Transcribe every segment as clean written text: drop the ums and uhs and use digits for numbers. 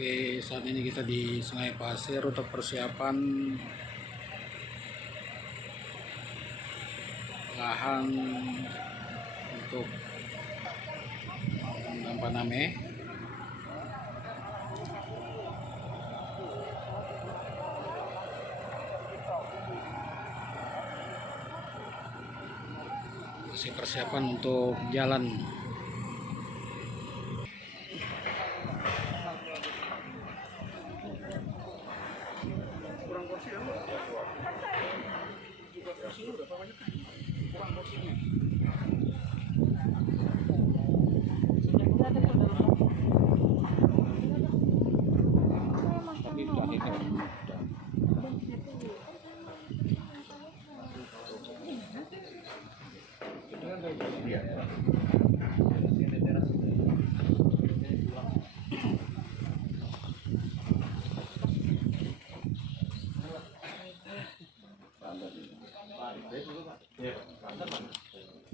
Oke, saat ini kita di Sungai Pasir untuk persiapan lahan untuk Paname. Masih persiapan untuk jalan.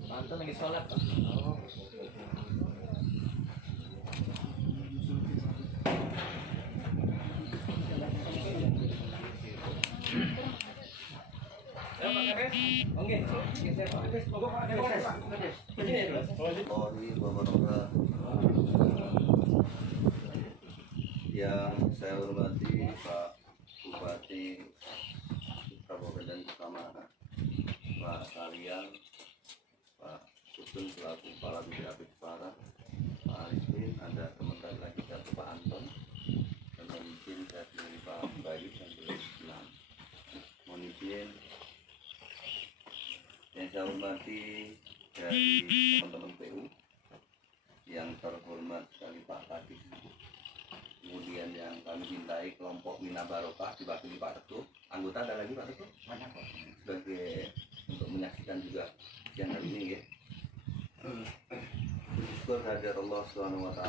Mantan lagi sholat. Yang saya hormati Pak Bupati Kabupaten Sukamara, Pak Sarian, Pak Sugeng selaku Kepala BPAP Jepara, Pak Arifin, ada teman-teman lagi satu Pak Anton, dan mohon izin saya sendiri Pak Bayu dan beliau. Mohon izin yang saya hormati dari teman-teman PU, yang terhormat sekali Pak Kadis, kemudian yang kami cintai kelompok Mina Barokah diwakili Pak Teguh. Anggota ada lagi Pak Teguh? Banyak Pak. Sebagai untuk menyaksikan juga siang hari ini ya. Syukur kehadirat Allah SWT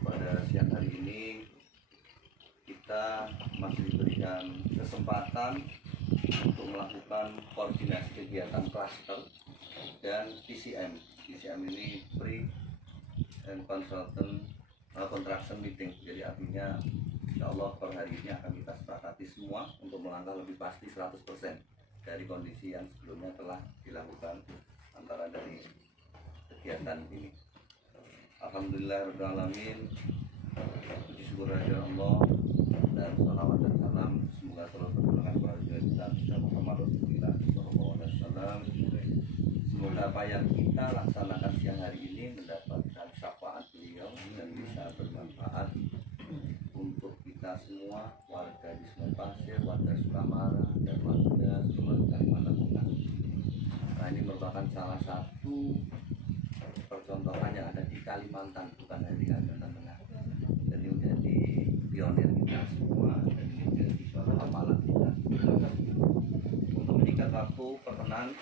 pada siang hari ini kita masih diberikan kesempatan untuk melakukan koordinasi kegiatan cluster dan PCM. PCM ini Pre and Consultant Contraction Meeting. Jadi artinya insya Allah per hari ini akan kita sepakati semua untuk melangkah lebih pasti 100% dari kondisi yang sebelumnya telah dilakukan antara dari kegiatan ini. Alhamdulillahirrahmanirrahim. Puji syukur kehadirat Allah dan salawat dan salam semoga selalu tercurahkan kepada kita Muhammad Rasulullah SAW. Semoga apa yang kita laksanakan siang hari ini mendapatkan syafaat beliau dan bisa bermanfaat untuk kita semua, warga di Sungai Pasir, warga Sukamara, dan warga seluruh Kalimantan Tengah. Nah, ini merupakan salah satu percontohan yang ada di Kalimantan, bukan hanya di Kalimantan Tengah. Dan ini menjadi pionir kita semua, dan ini menjadi suatu amalan kita. Untuk meningkat waktu, perkenan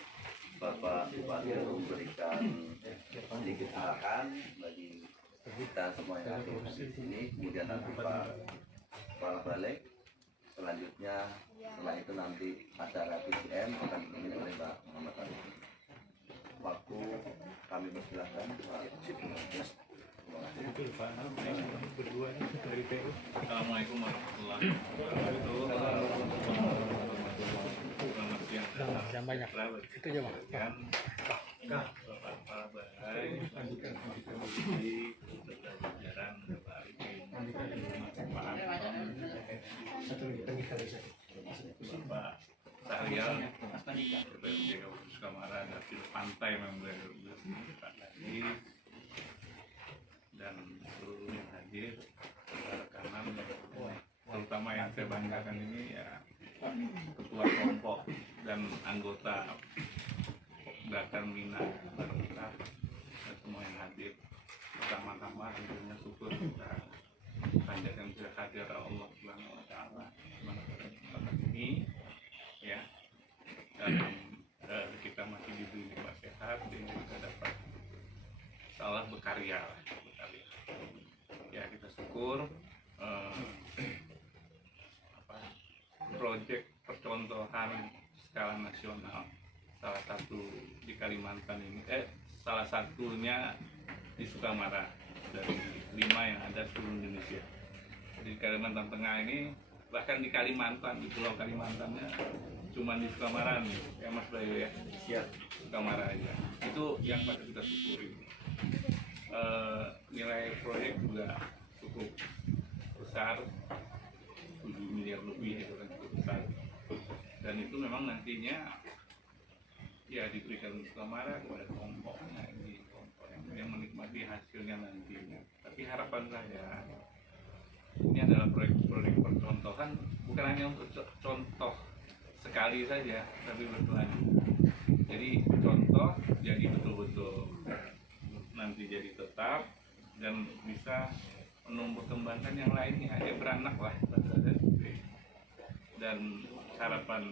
Bapak Bupati memberikan sedikit arahan bagi kita semua yang ada di sini. Kemudian nanti Pak Kepala Balik, selanjutnya setelah itu nanti acara PCM akan dipimpin oleh Pak Muhammad Arif. Waktu kami persilahkan Pak. Assalamualaikum warahmatullahi wabarakatuh. Selamat siang. Jam banyak. Itu jam apa? Bapak Kepala Balai, di jajaran Bapak Arifin, Pak Anton, Bapak Sarial, BPD Kabupaten Sukamara, Dapil Pantai Member lagi, dan seluruh yang hadir, rekanan, terutama yang saya banggakan ini ya ketua kelompok dan anggota Gerakan Mina Barokah dan semua yang hadir. Pertama-tama tentunya syukur kita panjatkan kehadiran Allah Subhanahu wa taala pada kesempatan ini ya. Dan kita masih diberi nikmat sehat sehingga kita dapat salah berkarya. Ya, kita syukur proyek percontohan skala nasional salah satu di Kalimantan ini salah satunya di Sukamara dari 5 yang ada seluruh Indonesia. Di Kalimantan Tengah ini, bahkan di Kalimantan, di Pulau Kalimantannya cuma di Sukamaran ya Mas Bayu ya, Sukamara aja. Itu yang patut kita syukuri. Nilai proyek juga cukup besar, 7 miliar lebih, itu kan cukup besar. Dan itu memang nantinya ya diberikan Sukamara kepada kelompoknya, ini kelompok yang menikmati hasilnya nantinya. Tapi harapan saya ini adalah proyek-proyek percontohan, bukan hanya untuk contoh sekali saja, tapi berkelanjutan. Jadi contoh jadi betul-betul nanti jadi tetap dan bisa menumbuh kembangkan yang lainnya, ya beranak lah. Dan harapan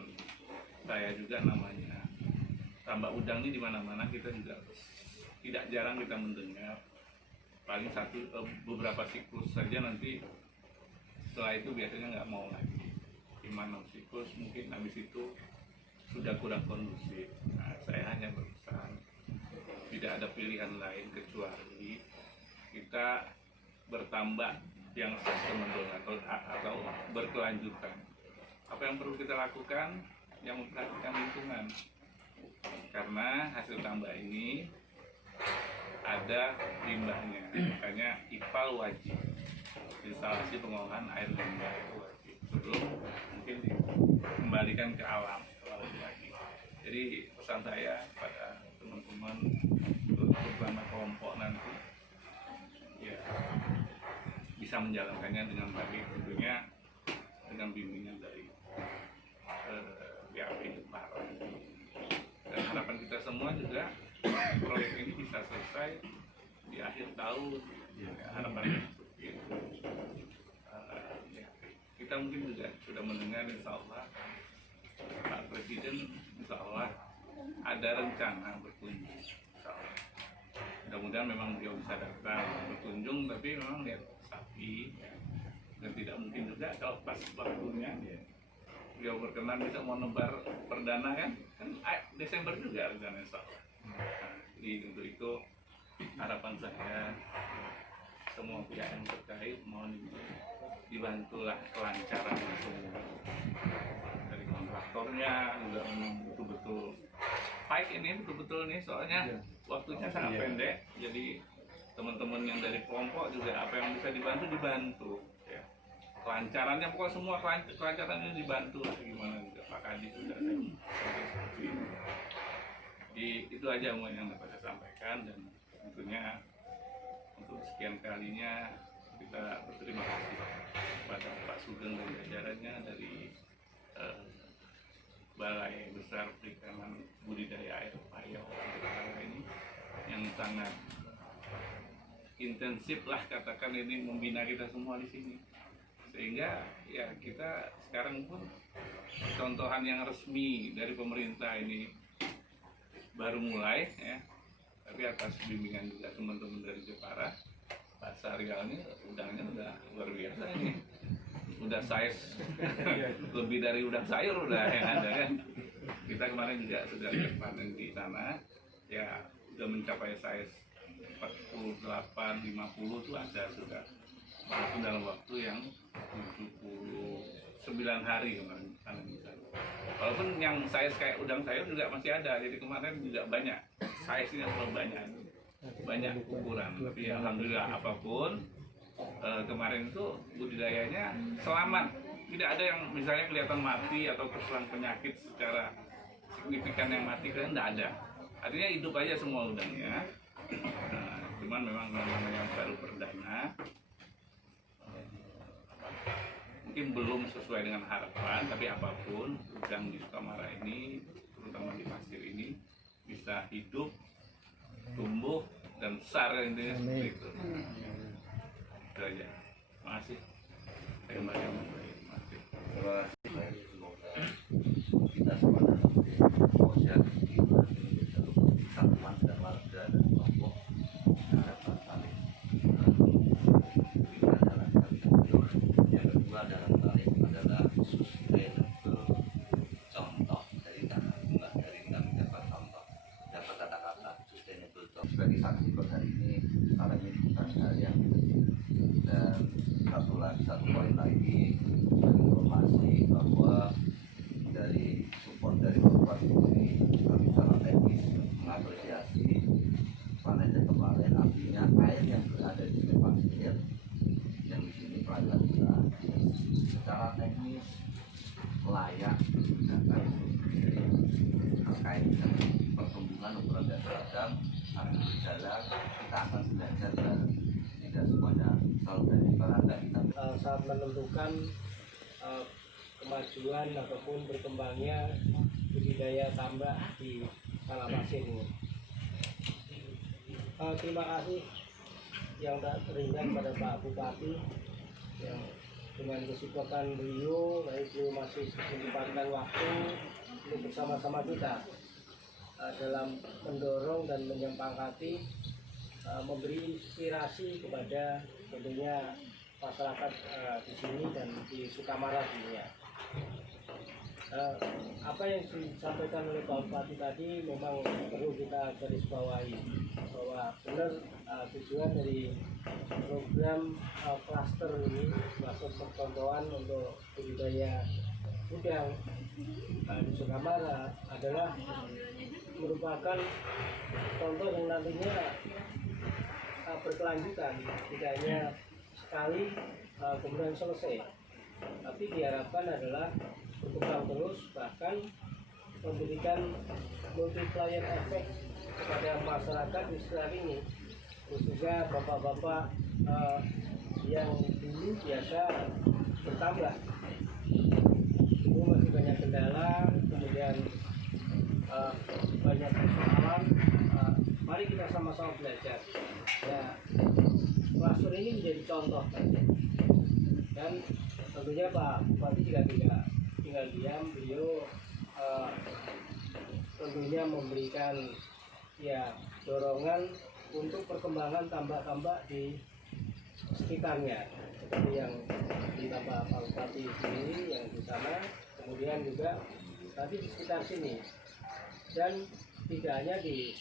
saya juga namanya tambak udang ini di mana-mana kita juga tidak jarang kita mendengar, paling beberapa siklus saja, nanti setelah itu biasanya nggak mau lagi. 5-6 siklus mungkin habis itu sudah kurang kondusif. Nah, saya hanya berpesan tidak ada pilihan lain kecuali kita bertambah yang sustainable atau berkelanjutan. Apa yang perlu kita lakukan? Yang memperhatikan lingkungan, karena hasil tambah ini ada limbahnya, makanya IPAL wajib, instalasi pengolahan air limbah itu wajib sebelum mungkin dikembalikan ke alam lagi. Jadi pesan saya pada teman-teman, terutama kelompok nanti, ya bisa menjalankannya dengan baik, tentunya dengan bimbingan dari BAP Jepara. Dan harapan kita semua juga proyek ini bisa selesai di akhir tahun. Ya, harapannya seperti itu. Ya, kita mungkin juga sudah mendengar, insya Allah Pak Presiden insya Allah ada rencana berkunjung. Insya Allah. Mudah-mudahan memang beliau bisa datang berkunjung, tapi memang lihat sapi ya. Dan tidak mungkin juga kalau pas waktunya beliau berkenan bisa mau nebar perdana kan Desember juga rencana insya Allah. Nah, jadi untuk itu harapan saya semua pihak yang terkait mohon dibantulah kelancaran semua, dari kontraktornya juga memang betul-betul baik ini, betul-betul nih soalnya waktunya sangat pendek. Jadi teman-teman yang dari kelompok juga apa yang bisa dibantu ya. Kelancarannya pokoknya semua kelancarannya dibantu lah, gimana juga Pak Kadis sudah seperti itu. Jadi itu aja yang dapat saya sampaikan, dan tentunya untuk sekian kalinya kita berterima kasih kepada Pak Sugeng dan jajarannya dari Balai Besar Perikanan Budidaya Air Payau ini yang sangat intensif lah, katakan ini membina kita semua di sini, sehingga ya kita sekarang pun contohan yang resmi dari pemerintah ini baru mulai ya, tapi atas bimbingan juga teman-teman dari Jepara. Pak Saryal ini udangnya udah luar biasa ini, udah size lebih dari udang sayur udah yang ada kan. Kita kemarin juga sudah panen di sana ya, udah mencapai size 48-50 itu ada sudah, walaupun dalam waktu yang 79 hari kemarin panen di sana. Walaupun yang size kayak udang sayur juga masih ada, jadi kemarin juga banyak size-nya, terlalu banyak ukuran. Tapi alhamdulillah apapun kemarin itu budidayanya selamat, tidak ada yang misalnya kelihatan mati atau terserang penyakit secara signifikan yang mati, kan tidak ada. Artinya hidup aja semua udangnya. Cuman memang yang baru perdana mungkin belum sesuai dengan harapan, tapi apapun udang di Sukamara ini, terutama di pasir ini, bisa hidup, tumbuh dan besar intinya seperti itu. Itu aja. Terima kasih. Saya kembali terima kasih. Terima kasih. Semoga kita semua dalam proses kita menjadi satu kesatuan dan warga dan kelompok harapan saling. Ini adalah yang kedua dalam tarik adalah sustainable, contoh dari tanah bunga, dari kami dapat contoh, dapat kata-kata sustainable sebagai saksi per hari ini. Hal ini bukan hal yang kecil. Dan satu lagi satu poin lagi informasi bahwa dari support dari Bapak ini kami secara teknis mengapresiasi panennya kemarin, artinya air yang berada di Sungai Pasir yang di sini perairan kita secara teknis layak digunakan terkait dengan pertumbuhan ukuran dan seragam sambil berjalan kita akan belajar dan tidak semuanya selalu dari berada kita saat menentukan kemajuan ataupun berkembangnya budidaya tambak di Tanah Pasir ini. Terima kasih yang tak teringat pada Pak Bupati yang dengan kesukaan beliau, beliau masih menyempatkan waktu untuk bersama-sama kita dalam mendorong dan menyempangati, memberi inspirasi kepada tentunya masyarakat di sini dan di Sukamara dunia. Apa yang disampaikan oleh Pak Bupati tadi memang perlu kita garis bawahi bahwa benar tujuan dari program klaster ini, klaster percontohan untuk budidaya udang di Sukamara adalah merupakan contoh yang nantinya berkelanjutan, tidak hanya sekali kemudian selesai, tapi diharapkan adalah berkembang terus, bahkan memberikan multiplier efek kepada masyarakat di sekitar ini, khususnya bapak-bapak yang dulu biasa bertambah. Itu masih banyak kendala, kemudian banyak persoalan. Mari kita sama-sama belajar. Ya, klaster ini menjadi contoh dan tentunya Pak Bupati juga tidak tinggal diam, beliau tentunya memberikan ya dorongan untuk perkembangan tambak-tambak di sekitarnya, seperti yang di tambak Pak Bupati sini, yang di sana, kemudian juga tadi di sekitar sini, dan tidak hanya di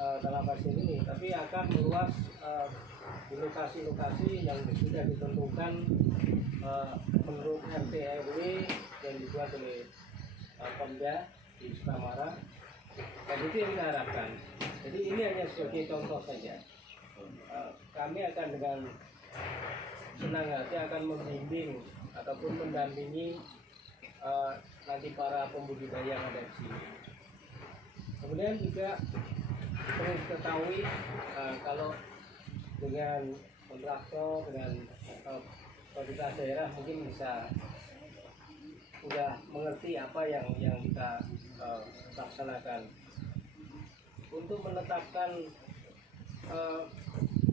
Tanah Pasir ini, tapi akan meluas di lokasi-lokasi yang sudah ditentukan menurut RT RW yang dibuat oleh Pemda di Sukamara, dan itu yang kita harapkan. Jadi ini hanya sebagai contoh saja. Kami akan dengan senang hati akan membimbing ataupun mendampingi nanti para pembudidaya yang ada di sini. Kemudian juga perlu diketahui kalau dengan kontraktor, dengan otoritas daerah mungkin bisa sudah mengerti apa yang kita laksanakan. Untuk menetapkan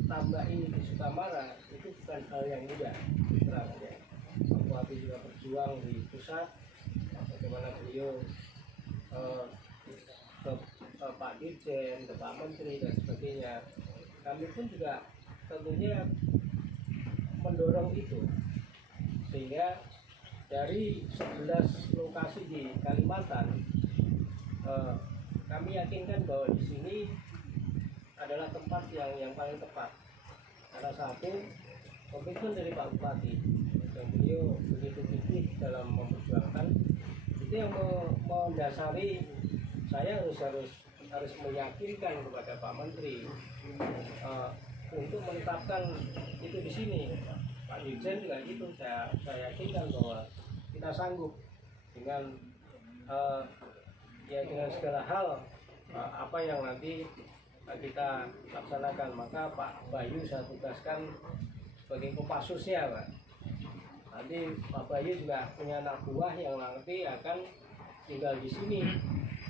tambak ini di Sukamara itu bukan hal yang mudah. Pak Bupati juga berjuang di pusat, bagaimana beliau ke Pak Dirjen, ke Pak Menteri dan sebagainya. Kami pun juga tentunya mendorong itu, sehingga dari 11 lokasi di Kalimantan, kami yakinkan bahwa di sini adalah tempat yang paling tepat. Salah satu komitmen dari Pak Bupati yang beliau begitu gigih dalam memperjuangkan, itu yang mendasari saya harus meyakinkan kepada Pak Menteri untuk menetapkan itu di sini. Pak Dirjen juga gitu, saya yakinkan bahwa kita sanggup dengan dengan segala hal apa yang nanti kita laksanakan. Maka Pak Bayu saya tugaskan sebagai Kopassusnya, Pak. Nanti Pak Bayu juga punya anak buah yang nanti akan tinggal di sini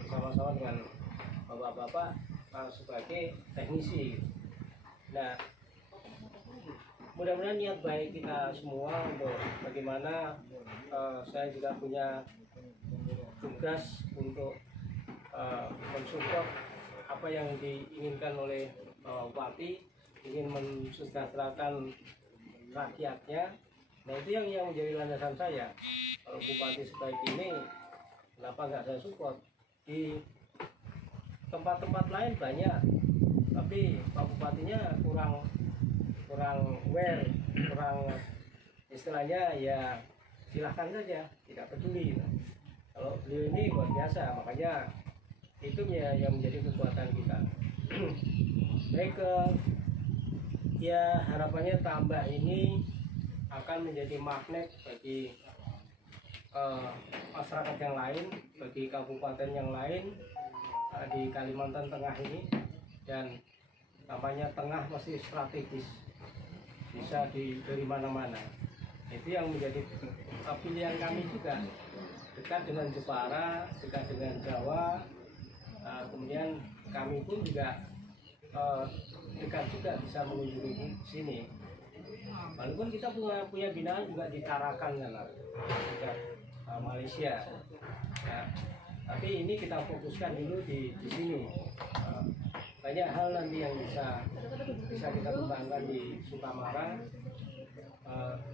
bersama-sama dengan bapak-bapak sebagai teknisi. Nah, mudah-mudahan niat baik kita semua untuk bagaimana saya juga punya tugas untuk mensupport apa yang diinginkan oleh Bupati, ingin mensejahterakan rakyatnya. Nah, itu yang menjadi landasan saya. Kalau Bupati sebaik ini, kenapa nggak saya support? Di tempat-tempat lain banyak, tapi Pak Bupatinya kurang aware, kurang istilahnya ya silahkan saja, tidak peduli. Kalau beliau ini luar biasa, makanya itu yang menjadi kekuatan kita. Baik, ya harapannya tambak ini akan menjadi magnet bagi masyarakat yang lain, bagi kabupaten yang lain di Kalimantan Tengah ini. Dan namanya tengah masih strategis, bisa dari mana-mana. Itu yang menjadi pilihan kami juga, dekat dengan Jepara, dekat dengan Jawa. Kemudian kami pun juga dekat juga bisa mengunjungi sini. Walaupun kita punya binaan juga di Tarakan kan, dekat Malaysia. Ya, tapi ini kita fokuskan dulu di sini. Banyak hal nanti yang bisa kita kembangkan di Sukamara.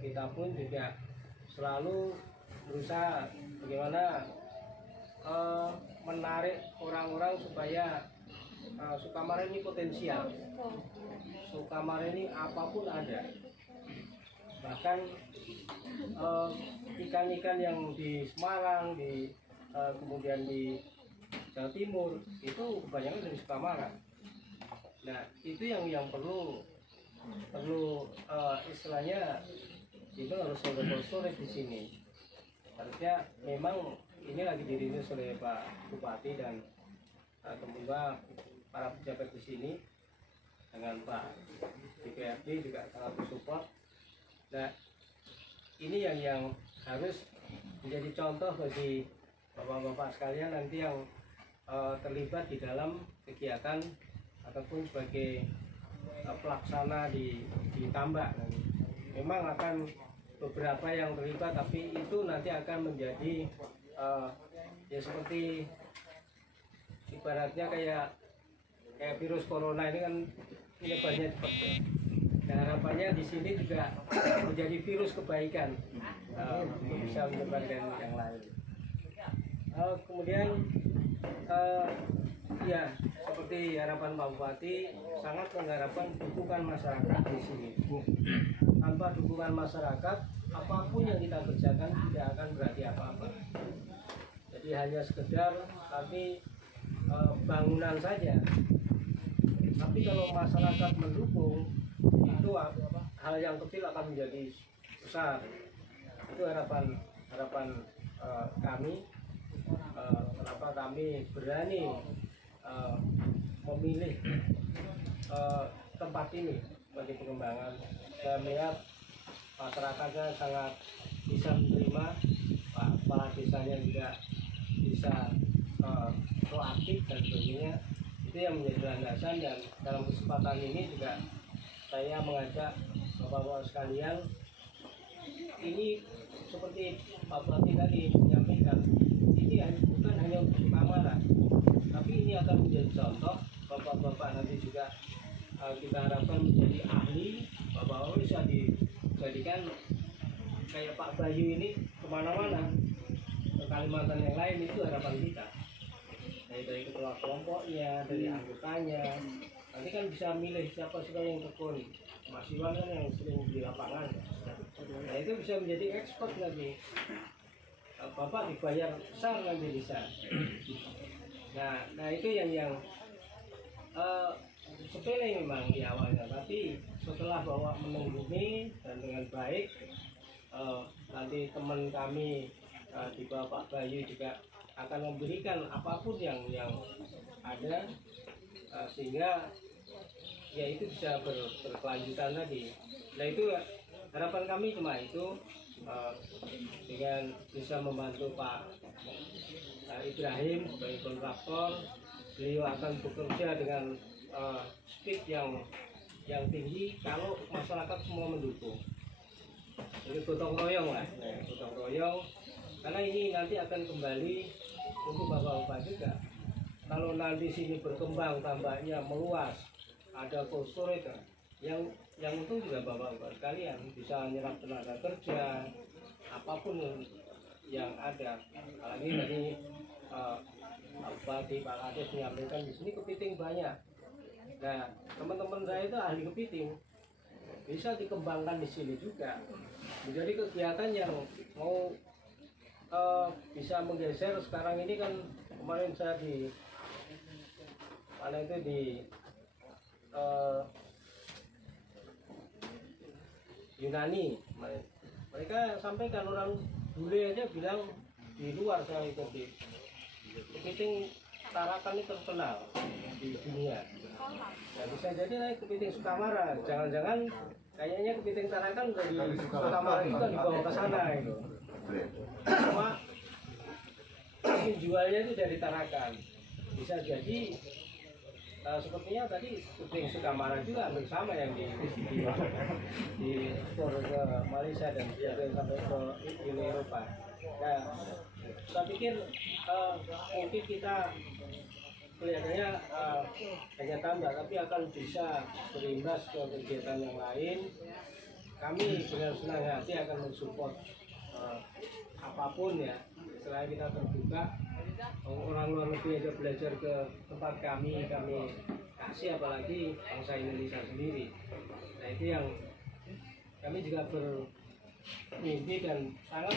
Kita pun juga selalu berusaha bagaimana menarik orang-orang supaya Sukamara ini potensial. Sukamara ini apapun ada. Bahkan ikan-ikan yang di Semarang, kemudian di Jawa Timur itu kebanyakan dari Sukamara. Nah, itu yang perlu istilahnya itu harus sore di sini. Harusnya memang ini lagi dirintis oleh Pak Bupati dan semoga para pejabat di sini dengan Pak DPRD juga sangat support. Nah, ini yang harus menjadi contoh bagi bapak-bapak sekalian nanti yang terlibat di dalam kegiatan ataupun sebagai pelaksana di tambak. Memang akan beberapa yang terlibat, tapi itu nanti akan menjadi ya seperti ibaratnya kayak virus corona ini kan penyebarnya cepat. Dan harapannya di sini juga menjadi virus kebaikan untuk bisa menyebarkan yang lain. Kemudian ya seperti harapan Pak Bupati, sangat mengharapkan dukungan masyarakat di sini. Tanpa dukungan masyarakat, apapun yang kita kerjakan tidak akan berarti apa-apa. Jadi hanya sekedar kami bangunan saja. Tapi kalau masyarakat mendukung, itu hal yang kecil akan menjadi besar. Itu harapan kami. Kenapa kami berani memilih tempat ini bagi pengembangan. Saya melihat masyarakatnya sangat bisa menerima, Pak Kepala Desanya juga bisa proaktif dan sebagainya. Itu yang menjadi landasan, dan dalam kesempatan ini juga saya mengajak bapak-bapak sekalian, ini seperti Pak Bupati tadi menyampaikan, ini bukan hanya untuk Sukamara, tapi ini akan menjadi contoh. Bapak-bapak nanti juga kita harapkan menjadi ahli, bapak-bapak bisa dijadikan kayak Pak Bayu ini kemana-mana, ke Kalimantan yang lain. Itu harapan kita, dari ketua kelompoknya, dari anggotanya. Nanti kan bisa milih siapa yang tekun. Mas Iwan kan yang sering di lapangan. Nah, itu bisa menjadi ekspert nanti. Bapak dibayar besar nanti bisa. Nah itu yang sepele memang di awalnya, tapi setelah bawa menunggungi dan dengan baik, nanti teman kami di bawah Pak Bayu juga akan memberikan apapun yang ada, sehingga ya itu bisa berkelanjutan lagi. Nah itu harapan kami cuma itu, dengan bisa membantu Pak Ibrahim sebagai kontraktor. Beliau akan bekerja dengan speed yang tinggi kalau masyarakat semua mendukung. Jadi gotong royong lah, gotong royong, karena ini nanti akan kembali untuk bapak-bapak juga. Kalau nanti sini berkembang, tambahnya meluas, ada cold yang untung juga bapak-bapak sekalian, bisa menyerap tenaga kerja, apapun yang ada. Apalagi tadi Pak Kades menyampaikan di sini kepiting banyak. Nah, teman-teman saya itu ahli kepiting. bisa dikembangkan di sini juga menjadi kegiatan yang mau bisa menggeser. Sekarang ini kan kemarin saya di mana itu di Yunani, mereka sampaikan orang bule aja bilang di luar saya ikut di kepiting tarakan ini terkenal di dunia. Nah, bisa jadi naik kepiting Sukamara, jangan-jangan kayaknya kepiting tarakan dari Sukamara juga dibawa ke sana itu. Cuma penjualnya itu dari Tarakan. Bisa jadi sepertinya tadi kepiting Sukamara juga hampir sama yang di ekspor ke Malaysia dan sampai ke Uni Eropa. Nah, saya pikir mungkin kita kelihatannya hanya tambah, tapi akan bisa berimbas ke kegiatan yang lain. Kami dengan senang hati akan mensupport apapun ya, selain kita terbuka. Orang luar negeri aja belajar ke tempat kami kasih, apalagi bangsa Indonesia sendiri. Nah itu yang kami juga bermimpi dan sangat